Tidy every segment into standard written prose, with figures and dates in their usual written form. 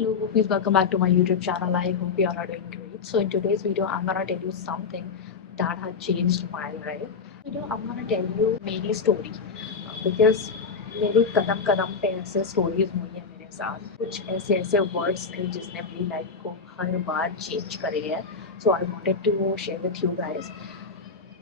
Hello, please welcome back to my YouTube channel. I hope you all are doing great. So in today's video, I'm gonna tell you something that has changed my life. I'm gonna tell you मेरी story because मेरे कदम कदम पे ऐसे stories हुई है मेरे साथ. कुछ ऐसे ऐसे words थे जिसने मेरी life को हर बार change करी है. So I wanted to share with you guys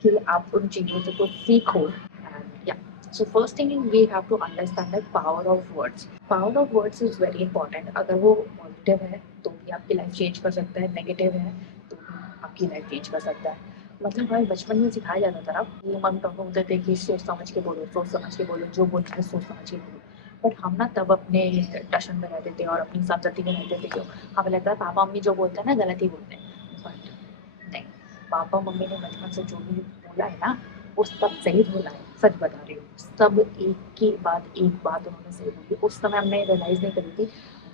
कि आप उन चीज़ों से कुछ सीखो. And yeah. So first thing we have to understand the power of words. Power of words is very important. अगर वो पॉजिटिव है तो भी आपकी लाइफ चेंज कर सकता है, नेगेटिव है तो भी आपकी लाइफ चेंज कर सकता है. मतलब हमें बचपन में सिखाया जाता था ना, ये मम्मी पापा होते थे कि सोच समझ के बोलो, सोच समझ के बोलो, जो बोलना है सोच समझ के बोलो. बट हम ना तब अपने टशन में रहते थे और अपनी सावधानी में रहते थे. क्यों? हमें लगता है पापा मम्मी जो बोलते हैं ना गलत ही बोलते हैं. बट नहीं, पापा मम्मी ने बचपन से जो भी बोला है ना वो सब सही बोला है. सच बता रही हूँ, सब एक के बाद एक बात उन्होंने सही बोली. उस समय हमने रियलाइज़ नहीं करी थी.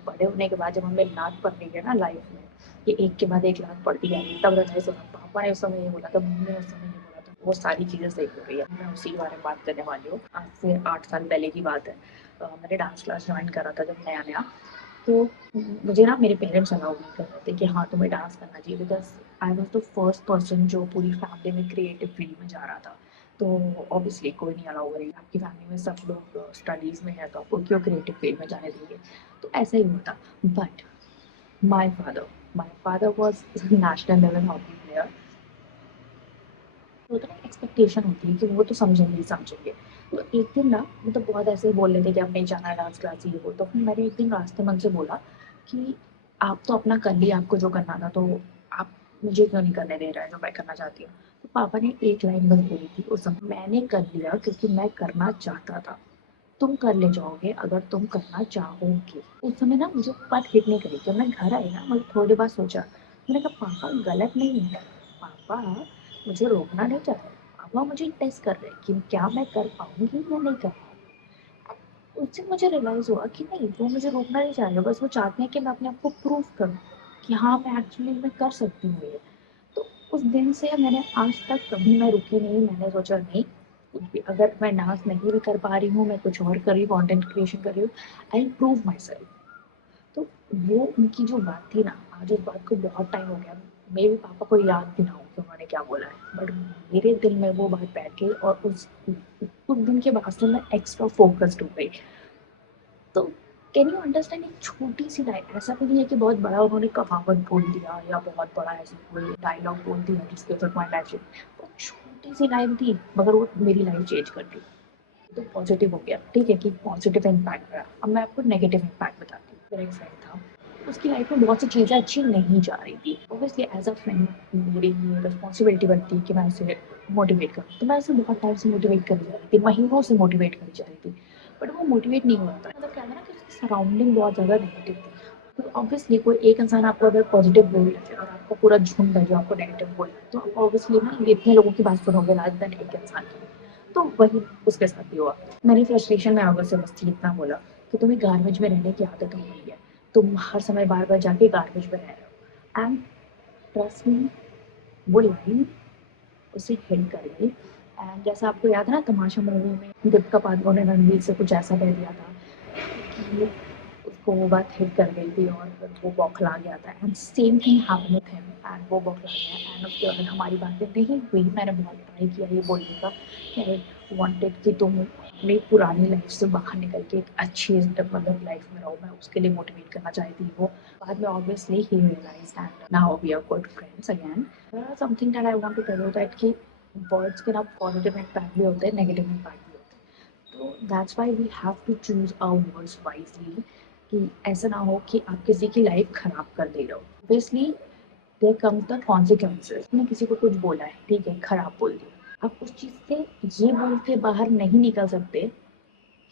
बड़े होने के बाद जब हमें लात पड़ रही है ना लाइफ में, ये एक के बाद एक लात पड़ती जा रही है, तब रियलाइज़ होगा पापा ने उस समय ये बोला था, मम्मी ने उस समय ये बोला था, वो सारी चीज़ें सही हो रही है. मैं उसी के बारे में बात करने वाली हूँ. आज से 8 साल पहले की बात है. मैंने डांस क्लास ज्वाइन करा था जब नया-नया. तो मुझे ना मेरे पेरेंट्स अलाउ नहीं कर रहे थे कि हाँ तुम्हें डांस करना चाहिए, because I was the first person जो पूरी फैमिली में क्रिएटिव फील्ड में जा रहा था. तो ऑब्वियसली कोई नहीं अलाउ करेगा. आपकी फैमिली में सब लोग स्टडीज़ में है तो आपको क्यों क्रिएटिव फील्ड में जाने देंगे. तो ऐसा ही हुआ था. But my father was national level hockey player. होता है ना, एक्सपेक्टेशन होती है कि वो तो समझेंगे ही समझेंगे. तो एक दिन ना मतलब बहुत ऐसे बोल रहे थे कि अब नहीं जाना है डांस क्लास ये वो. तो फिर मैंने एक दिन रास्ते मन से बोला कि आप तो अपना कर लिए, आपको जो करना था तो आप मुझे क्यों नहीं करने दे रहे हैं जो मैं करना चाहती हूँ. तो पापा ने एक लाइन बस बोली थी उस समय. मैंने कर लिया क्योंकि मैं करना चाहता था. तुम कर ले जाओगे अगर तुम करना चाहोगे. उस समय ना मुझे बात हिट नहीं करी. जब मैं घर आई ना मुझे थोड़ी बार सोचा. मैंने कहा पापा गलत नहीं है. पापा मुझे रोकना नहीं चाह रहे. पापा मुझे टेस्ट कर रहे हैं कि क्या मैं कर पाऊंगी या नहीं कर पाऊंगी. उससे मुझे रियलाइज हुआ कि नहीं, वो मुझे रोकना नहीं चाह रहे, बस वो चाहते हैं कि मैं अपने आप को प्रूव करूँ कि हाँ मैं एक्चुअली मैं कर सकती हूँ ये. तो उस दिन से मैंने आज तक कभी मैं रुकी नहीं. मैंने सोचा नहीं, कुछ भी अगर मैं डांस नहीं भी कर पा रही हूँ, मैं कुछ और कर रही हूँ, कॉन्टेंट क्रिएशन कर रही हूँ, आई प्रूव माई सेल्फ. तो वो उनकी जो बात थी ना, आज उस बात को बहुत टाइम हो गया. मेरे पापा को याद भी ना हो कि उन्होंने क्या बोला है, बट मेरे दिल में वो बात बैठ गई और उस दिन के बाद से मैं एक्स्ट्रा फोकस्ड हो गई. तो कैन यू अंडरस्टैंड, एक छोटी सी लाइन, ऐसा भी नहीं है कि बहुत बड़ा उन्होंने कहावत बोल दिया या बहुत बड़ा ऐसे कोई डायलॉग बोल दिया जिसके ऊपर मैं लाइफ चेंज. वो छोटी सी लाइन थी मगर वो मेरी लाइफ चेंज कर दी. तो पॉजिटिव हो गया, ठीक है कि पॉजिटिव इम्पैक्ट रहा. अब मैं आपको नेगेटिव इम्पैक्ट बताती हूँ. मेरा एक फ्रेंड था, उसकी लाइफ में बहुत सी चीज़ें अच्छी नहीं जा रही थी. ऑब्वियसली एज अ फ्रेंड मेरी रिस्पॉन्सिबिलिटी बनती है कि मैं उसे मोटिवेट करूँ. तो मैं उसे बहुत टाइम से मोटिवेट करी जा रही थी, महीनों से मोटिवेट करी जा रही थी. बट वो मोटिवेट नहीं होता. मतलब क्या था ना कि उसकी सराउंडिंग बहुत ज़्यादा नेगेटिव थी. तो ऑब्वियसली कोई एक इंसान आपको अगर पॉजिटिव बोल रहा है और आपका पूरा झुंड है जो आपको नेगेटिव बोल रहा है, तो आप ऑब्वियसली ना ये इतने लोगों की बात सुनोगे रादर देन एक इंसान की. तो वही उसके साथ भी हुआ. मैंने फ्रस्ट्रेशन में आकर से बस इतना बोला कि तुम्हें गार्बेज में रहने की आदत हो गई है. तुम हर समय बार बार जाके गार्बेज में रह रहे हो. एंड ट्रस्ट मी, वो लाइन उसे हिट कर गई. एंड जैसा आपको याद है ना, तमाशा मूवी में दीपिका पादुकोण ने रणवीर से कुछ ऐसा कह दिया था कि उसको वो बात हिट कर गई थी और वो बौखला गया था. And same thing happened with him. And वो बौखला गया एंड उसके बाद हमारी बातें नहीं हुई. मैंने बहुत ट्राई किया ये बोलने का कि आई वांटेड कि तुम अपनी पुरानी लाइफ से बाहर निकल के एक अच्छी मतलब लाइफ में रहो. मैं उसके लिए मोटिवेट करना चाहती हूँ. बाद में ऑब्वियसली ही realised and now we are good friends again. Something that I want to tell you that कि वर्ड्स के ना पॉजिटिव इम्पैक्ट भी होते हैं, नेगेटिव इम्पैक्ट भी होते हैं. तो that's why we have to choose our words wisely कि ऐसा ना हो कि आप किसी की लाइफ खराब कर दे रहे हो. Obviously there comes the consequences. आपने किसी को कुछ बोला है, ठीक है, खराब बोल दिया, आप उस चीज़ से ये बोल के बाहर नहीं निकल सकते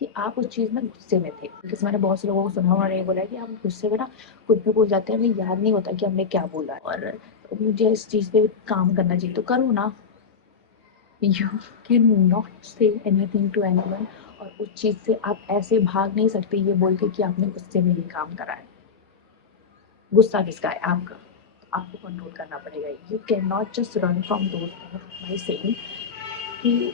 कि आप उस चीज़ में गुस्से में थे. जैसे मैंने बहुत से लोगों को सुना, उन्होंने ये बोला है कि आप गुस्से में ना कुछ भी बोल जाते हैं, हमें याद नहीं होता कि हमने क्या बोला है और मुझे इस चीज़ पे काम करना चाहिए. तो करो ना. You can not say anything to anyone. और उस चीज़ से आप ऐसे भाग नहीं सकते ये बोल के कि आपने गुस्से में ये काम करा है. गुस्सा किसका है? आपका. तो आपको कंट्रोल करना पड़ेगा. You can not just run from those things by saying कि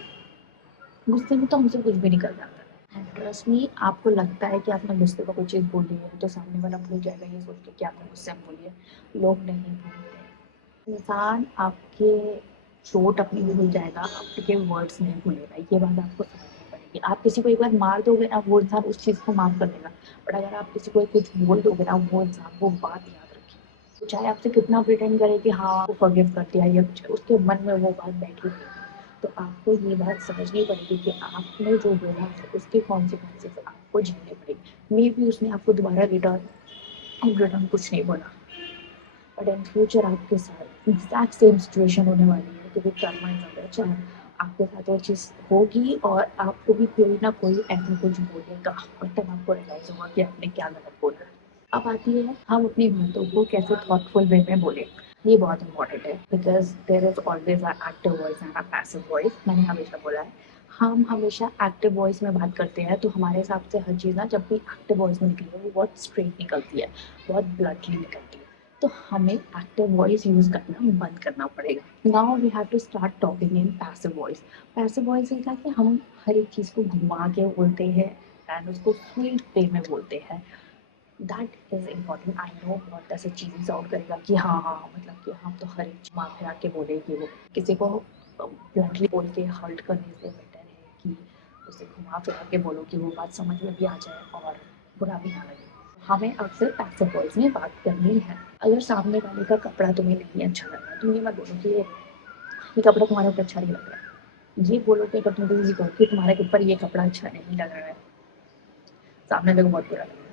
गुस्से में तो हमसे कुछ भी निकल जाता है. एंड ट्रस्ट मी, आपको लगता है कि आपने गुस्से में कोई चीज़ बोली है तो सामने वाला भूल जाएगा ये सोच के कि आपने गुस्से में बोली है। लोग नहीं भूलते। इंसान आपके चोट अपनी भी भूल जाएगा, आपके वर्ड्स नहीं भूलेगा। ये बात आपको समझनी पड़ेगी। आप किसी को एक बार मार दोगे ना, वो इंसान उस चीज़ को माफ़ कर देगा। बट अगर आप किसी को कुछ बोल दोगे ना, वो इंसान वो बात याद रखेगा। तो चाहे आपसे कितना प्रिटेंड करे कि हाँ, आपको फॉरगिव कर दिया या कुछ, उसके मन में वो बात बैठी हुई है। तो आपको ये बात समझनी पड़ेगी कि आपने जो बोला है उसके कॉन्सिक्वेंसेस आपको झेलने पड़ेंगे। मे बी उसने आपको दोबारा रिटर्न कुछ नहीं बोला, बट इन फ्यूचर आपके साथ एग्जैक्ट सेम सिचुएशन होने वाली है, क्योंकि कर्मा इज अ बिच। आपके साथ वो चीज़ होगी और आपको भी कोई ना कोई ऐसा कुछ बोलेगा और तब आपको रियलाइज होगा कि आपने क्या गलत बोला। अब आती है हम अपनी बातों को कैसे थॉटफुल वे में बोले। ये बहुत इंपॉर्टेंट है because there is always a active voice and a passive voice. मैंने हमेशा बोला है, हम हमेशा एक्टिव वॉइस में बात करते हैं, तो हमारे हिसाब से हर चीज़ ना जब भी एक्टिव वॉइस में निकली है वो बहुत स्ट्रेट निकलती है, बहुत ब्लडली निकलती है। तो हमें एक्टिव वॉइस यूज़ करना बंद करना पड़ेगा। Now we have to start talking in passive voice. Passive voice है कि हम हर एक चीज़ को घुमा के बोलते हैं एंड उसको स्वीट वे में बोलते हैं। That is important. I know बहुत ऐसे चीज़ें साउंड करेगा कि हाँ हाँ, मतलब कि हम तो हर एक चीज़ घुमा फिरा के बोले कि वो किसी को ब्लंटली बोल के हर्ट करने से बेटर है कि उसे घुमा फिरा के बोलो कि वो बात समझ में भी आ जाए और बुरा भी ना लगे। हमें अक्सर पैसिव वॉइस में बात करनी है। अगर सामने वाले का कपड़ा तुम्हें नहीं अच्छा लग रहा है, तुम ये मत बोलो कि ये कपड़ा तुम्हारे ऊपर अच्छा नहीं लग रहा है। ये बोलो कि अगर तुम किसी को कि तुम्हारे ऊपर ये कपड़ा अच्छा नहीं लग रहा है, सामने वाले को बहुत बुरा लगेगा।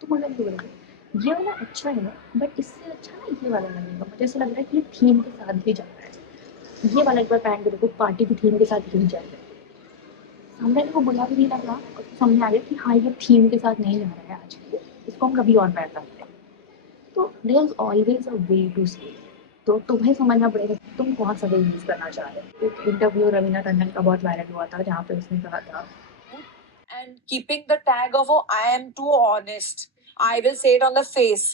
तुम अगर ये बोलोगे ये वाला अच्छा है बट इससे अच्छा ना ये वाला लगेगा, मुझे ऐसा लग रहा है कि ये थीम के साथ भी जा रहा है, ये वाला एक बार पहन के देखो, पार्टी की थीम के साथ ही जाएगा। सामने वाले को बुरा भी नहीं लग रहा और समझ में आ गया कि हाँ, ये थीम के साथ नहीं जा रहा है आज के लिए, इसको हम कभी और पहन सकते हैं। तो there is always a way to say. तो तुम्हें समझना पड़ेगा कि तुम कौन सा वे यूज करना चाह रहे हो। एक इंटरव्यू रवीना टंडन का बहुत वायरल हुआ था जहाँ पे उसने कहा था, and keeping the tag of, oh, I am too honest, I will say it on the face.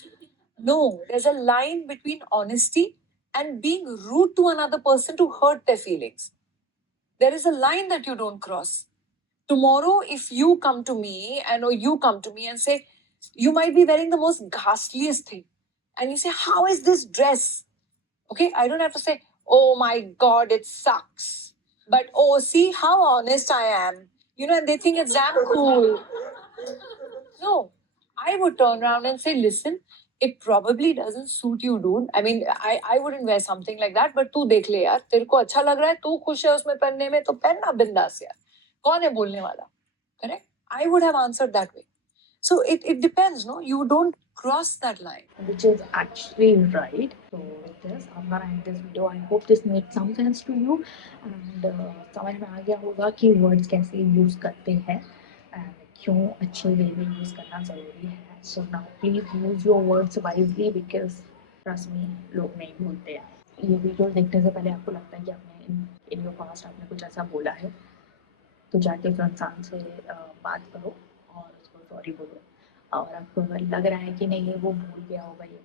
No, there's a line between honesty and being rude to another person to hurt their feelings. There is a line that you don't cross. Tomorrow, if you come to me and or you come to me and say, you might be wearing the most ghastliest thing, and you say, how is this dress? Okay, I don't have to say, oh my god, it sucks. But oh, see how honest I am. You know, and they think it's damn cool. No, I would turn around and say, listen, it probably doesn't suit you, dude. I mean, I wouldn't wear something like that, but तू देख ले यार, तेरे को अच्छा लग रहा है, तू खुश है उसमें पहनने में, तो पहनना बिंदास यार. कौन है बोलने वाला? Correct? I would have answered that way. So it depends, no? You don't cross that line. which is actually right. So with this, I'm gonna end this video. I hope this made some sense to you and समझ में आ गया होगा कि words कैसे use करते हैं and क्यों अच्छे वे में use करना ज़रूरी है. So now please use your words wisely because trust me, लोग नहीं भूलते हैं. ये वीडियो देखने से पहले आपको लगता है कि आपने in your past आपने कुछ ऐसा बोला है, तो जाके उस इंसान से बात करो और उसको सॉरी बोलो। और आपको अगर लग रहा है कि नहीं वो भूल गया होगा, ये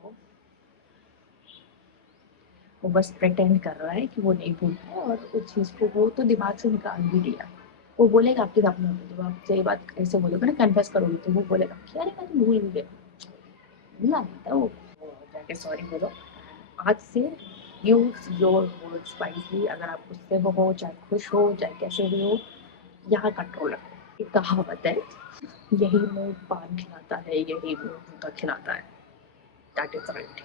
वो बस प्रिटेंड कर रहा है कि वो नहीं भूला है और उस चीज़ को वो तो दिमाग से निकाल भी दिया, वो बोलेगा आपके सामने होगी, तो आप सही बात ऐसे बोलोगे ना, कन्फेस करोगे, तो वो बोलेगा कि अरे मैं तो भूल ही गया, भूला नहीं था वो। तो जाके सॉरी बोलो। आज से यूज़ योर वर्ड्स वाइजली। अगर आप गुस्से में हो, चाहे खुश हो, चाहे कैसे भी हो, यहाँ कंट्रोल रखो। एक कहावत है, यही मुँह पान खिलाता है, यही मुँह जूता खिलाता है। That is right.